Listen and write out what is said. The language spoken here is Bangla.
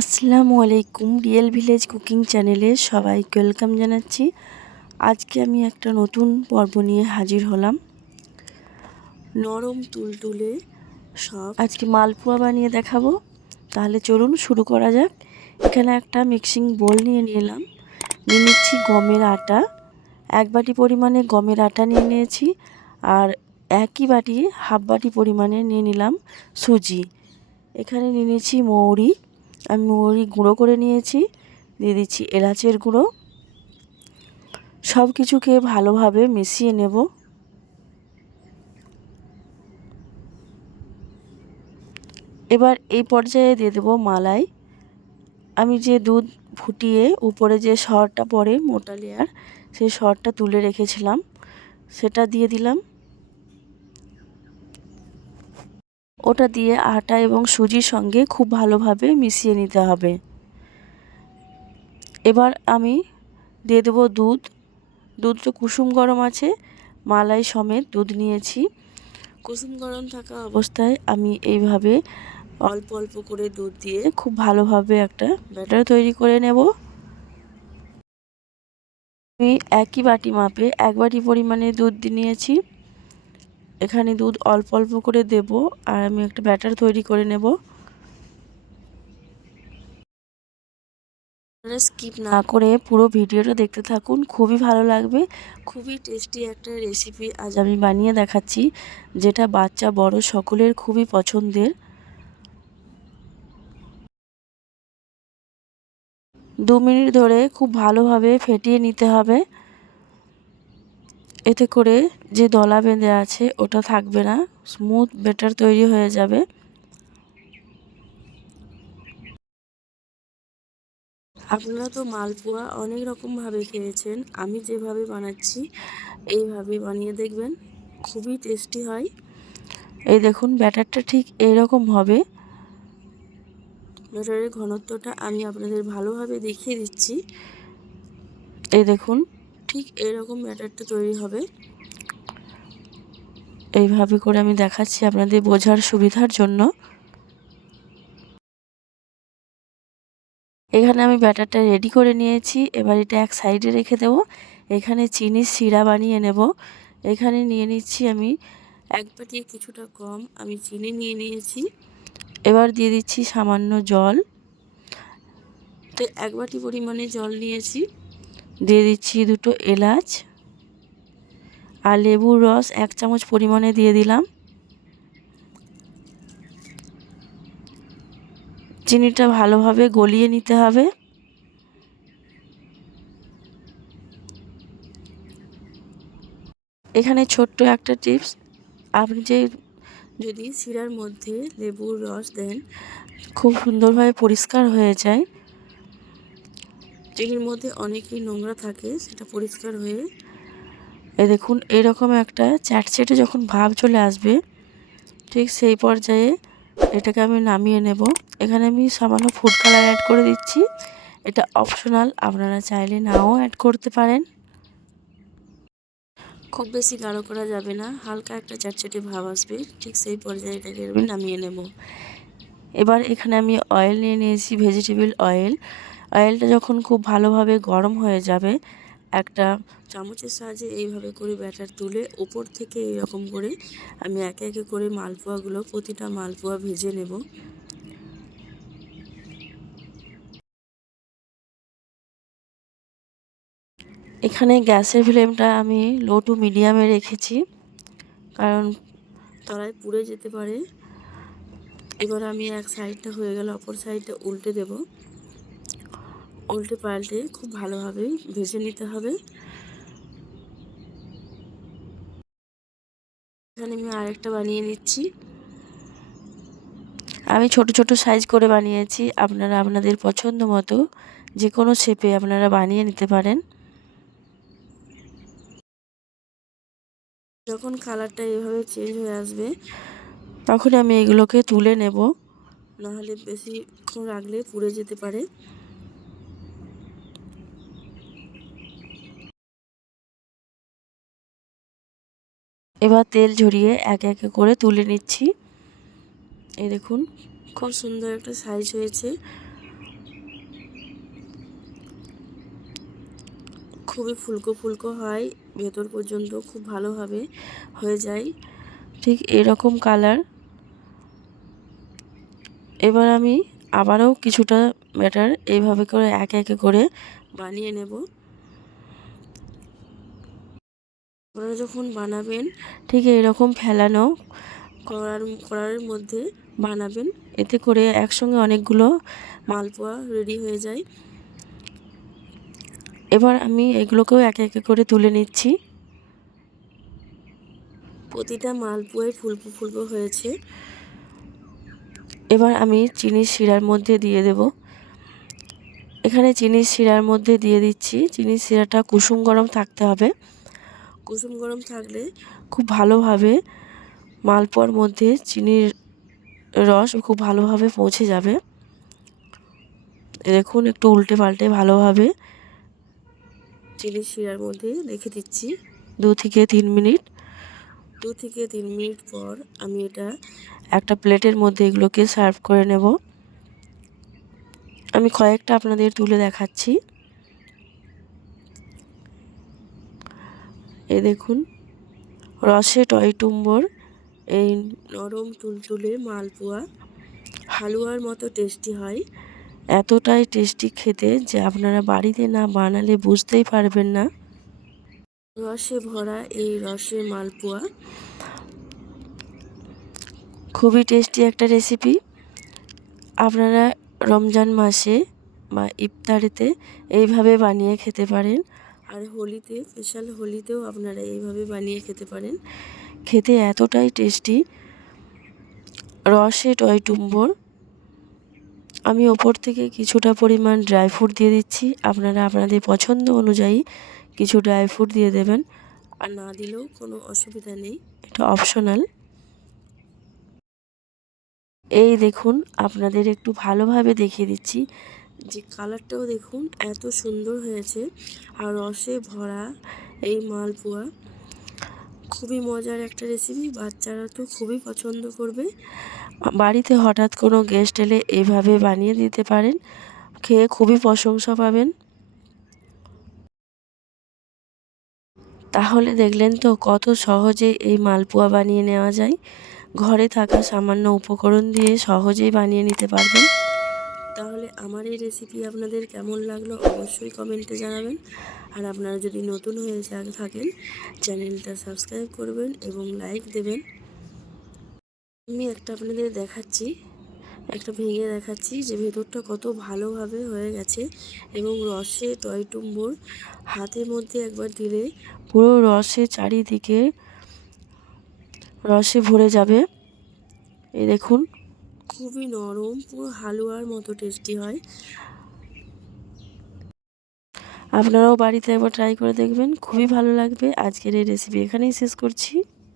আসসালামু আলাইকুম রিয়েল ভিলেজ কুকিং চ্যানেলে সবাইকে ওয়েলকাম জানাচ্ছি। আজকে আমি একটা নতুন পর্ব নিয়ে হাজির হলাম। নরম তুলতুলে সব আজকে মালপোয়া বানিয়ে দেখাবো। তাহলে চলুন শুরু করা যাক। এখানে একটা মিক্সিং বোল নিয়ে নিলাম। নিয়ে নিচ্ছি গমের আটা। এক বাটি পরিমাণে গমের আটা নিয়ে নিয়েছি আর একই বাটি হাফ বাটি পরিমাণে নিয়ে নিলাম সুজি। এখানে নিয়ে নিয়েছি মৌরি। আমি মৌরি গুঁড়ো করে নিয়েছি, দিয়ে দিচ্ছি এলাচের গুঁড়ো। সব কিছুকে ভালোভাবে মিশিয়ে নেব। এবার এই পর্যায়ে দিয়ে দেবো মালাই। আমি যে দুধ ফুটিয়ে উপরে যে সরটা পড়ে মোটা লেয়ার সেই সরটা তুলে রেখেছিলাম। সেটা দিয়ে দিলাম। ওটা দিয়ে আটা এবং সুজির সঙ্গে খুব ভালোভাবে মিশিয়ে নিতে হবে। এবার আমি দিয়ে দেবো দুধ। দুধটা কুসুম গরম আছে, মালাই সমেত দুধ নিয়েছি। কুসুম গরম থাকা অবস্থায় আমি এইভাবে অল্প অল্প করে দুধ দিয়ে খুব ভালোভাবে একটা ব্যাটার তৈরি করে নেব। আমি একই বাটি মাপে এক বাটি পরিমাণে দুধ নিয়েছি। এখানে দুধ অল্প অল্প করে দেব আর আমি একটা ব্যাটার তৈরি করে নেব। স্কিপ না করে পুরো ভিডিওটা দেখতে থাকুন, খুবই ভালো লাগবে। খুবই টেস্টি একটা রেসিপি আজ আমি বানিয়ে দেখাচ্ছি, যেটা বাচ্চা, বড় সকলের খুবই পছন্দের। দু মিনিট ধরে খুব ভালোভাবে ফেটিয়ে নিতে হবে। এতে করে যে দলা বেঁধে আছে, ওটা থাকবে না। স্মুথ বেটার তৈরি হয়ে যাবে। আপনারা তো মালপোয়া অনেক রকমভাবে খেয়েছেন। আমি যেভাবে বানাচ্ছি, এইভাবে বানিয়ে দেখবেন। খুবই টেস্টি হয়। এই দেখুন, ব্যাটারটা ঠিক এইরকম হবে। ব্যাটারের ঘনত্বটা আমি আপনাদের ভালোভাবে দেখিয়ে দিচ্ছি। এই দেখুন ঠিক এরকম ব্যাটারটা তৈরি হবে। এইভাবে করে আমি দেখাচ্ছি আপনাদের বোঝার সুবিধার জন্য। এখানে আমি ব্যাটারটা রেডি করে নিয়েছি। এবার এটা এক সাইডে রেখে দেব। এখানে চিনির শিরা বানিয়ে নেব। এখানে নিয়ে নিচ্ছি আমি এক বাটি কিছুটা কম আমি চিনি নিয়ে নিয়েছি। এবার দিয়ে দিচ্ছি সামান্য জল। তো এক বাটি পরিমাণে জল নিয়েছি। দিয়ে দিচ্ছি দুটো এলাচ আর লেবুর রস এক চামচ পরিমাণে দিয়ে দিলাম। চিনিটা ভালোভাবে গলিয়ে নিতে হবে। এখানে ছোট্ট একটা টিপস, আপনি যে যদি শিরার মধ্যে লেবুর রস দেন, খুব সুন্দরভাবে পরিষ্কার হয়ে যায়। চিনির মধ্যে অনেকই নোংরা থাকে, সেটা পরিষ্কার হয়ে। এ দেখুন, এরকম একটা চ্যাটচেটে যখন ভাব চলে আসবে, ঠিক সেই পর্যায়ে এটাকে আমি নামিয়ে নেব। এখানে আমি সামান্য ফুড কালার অ্যাড করে দিচ্ছি। এটা অপশনাল আপনারা চাইলে নাও অ্যাড করতে পারেন। খুব বেশি গাঢ় করা যাবে না, হালকা একটা চ্যাটচেটে ভাব আসবে, ঠিক সেই পর্যায়ে এটাকে আমি নামিয়ে নেব। এবার এখানে আমি অয়েল নিয়ে নিয়েছি ভেজিটেবল অয়েল অয়েলটা যখন খুব ভালোভাবে গরম হয়ে যাবে, একটা চামচের সাহায্যে এইভাবে করে ব্যাটার তুলে ওপর থেকে এইরকম করে আমি একে একে করে মালপোয়াগুলো, প্রতিটা মালপোয়া ভেজে নেব। এখানে গ্যাসের ফ্লেমটা আমি লো টু মিডিয়ামে রেখেছি, কারণ তলায় পুড়ে যেতে পারে। এবার আমি এক সাইডটা হয়ে গেল অপর সাইডটা উল্টে দেব। উল্টে পাল্টে খুব ভালোভাবে ভেজে নিতে হবে। এখানে আমি আরেকটা বানিয়ে নিচ্ছি। আমি ছোট ছোট সাইজ করে বানিয়েছি আপনারা আপনাদের পছন্দ মতো যে কোনো শেপে আপনারা বানিয়ে নিতে পারেন। যখন কালারটা এভাবে চেঞ্জ হয়ে আসবে তখন আমি এগুলোকে তুলে নেব। নাহলে বেশিক্ষণ রাখলে পুড়ে যেতে পারে। এবার তেল ঝরিয়ে এক এক করে তুলে নিচ্ছি। এই দেখুন, খুব সুন্দর একটা সাইজ হয়েছে। খুবই ফুলকো ফুলকো হয়, ভেতর পর্যন্ত খুব ভালোভাবে হয়ে যায়। ঠিক এরকম কালার এবার আমি আবারও কিছুটা ব্যাটার এইভাবে করে এক একে করে বানিয়ে নেব। আপনারা যখন বানাবেন, ঠিক এরকম ফেলানো করার করার মধ্যে বানাবেন। এতে করে একসঙ্গে অনেকগুলো মালপোয়া রেডি হয়ে যায়। এবার আমি এগুলোকেও একে একে করে তুলে নিচ্ছি। প্রতিটা মালপোয়াই ফুলকো ফুলকো হয়েছে। এবার আমি চিনির শিরার মধ্যে দিয়ে দেব। এখানে চিনির শিরার মধ্যে দিয়ে দিচ্ছি। চিনির শিরাটা কুসুম গরম থাকতে হবে। কুসুম গরম থাকলে খুব ভালোভাবে মালপোয়ার মধ্যে চিনির রস খুব ভালোভাবে পৌঁছে যাবে। দেখুন একটু উল্টে পাল্টে ভালোভাবে চিনির শিরার মধ্যে রেখে দিচ্ছি। দু থেকে তিন মিনিট। দু থেকে তিন মিনিট পর আমি এটা একটা প্লেটের মধ্যে এগুলোকে সার্ভ করে নেব। আমি কয়েকটা আপনাদের তুলে দেখাচ্ছি। এ দেখুন, রসে টয়টুম্বর এই নরম তুলতুলে মালপোয়া, হালুয়ার মতো টেস্টি হয়। এতটাই টেস্টি খেতে যে আপনারা বাড়িতে না বানালে বুঝতেই পারবেন না। রসে ভরা এই রসের মালপোয়া। খুবই টেস্টি একটা রেসিপি। আপনারা রমজান মাসে বা ইফতারিতে এইভাবে বানিয়ে খেতে পারেন। আর হোলিতে স্পেশাল হোলিতেও আপনারা এইভাবে বানিয়ে খেতে পারেন। খেতে এতটাই টেস্টি রসে টয় টুম্বর। আমি ওপর থেকে কিছুটা পরিমাণ ড্রাই ফ্রুট দিয়ে দিচ্ছি। আপনারা আপনাদের পছন্দ অনুযায়ী কিছু ড্রাই ফ্রুট দিয়ে দেবেন। আর না দিলেও কোনো অসুবিধা নেই। এটা অপশনাল এই দেখুন আপনাদের একটু ভালোভাবে দেখিয়ে দিচ্ছি। যে কালারটাও দেখুন, এত সুন্দর হয়েছে। আর রসে ভরা এই মালপোয়া। খুবই মজার একটা রেসিপি বাচ্চারা তো খুবই পছন্দ করবে। বাড়িতে হঠাৎ কোনো গেস্ট এলে এভাবে বানিয়ে দিতে পারেন, খেয়ে খুবই প্রশংসা পাবেন। তাহলে দেখলেন তো কত সহজে এই মালপোয়া বানিয়ে নেওয়া যায়। ঘরে থাকা সামান্য উপকরণ দিয়ে সহজেই বানিয়ে নিতে পারবেন। তাহলে আমার এই রেসিপি আপনাদের কেমন লাগল অবশ্যই কমেন্টে জানাবেন। আর আপনারা যদি নতুন হয়ে থাকেন, চ্যানেলটা সাবস্ক্রাইব করবেন এবং লাইক দেবেন। আমি একটা আপনাদের দেখাচ্ছি, একটা ভেঙে দেখাচ্ছি যে ভেতরটা কত ভালোভাবে হয়ে গেছে এবং রসে টয়টুম্বর হাতের মধ্যে একবার দিলে পুরো রসে চারিদিকে রসে ভরে যাবে। এই দেখুন খুবই নরম, পুরো হালুয়ার মতো টেস্টি হয়। আপনারাও বাড়িতে একবার ট্রাই করে দেখবেন, খুবই ভালো লাগবে। আজকের এই রেসিপি এখানেই শেষ করছি।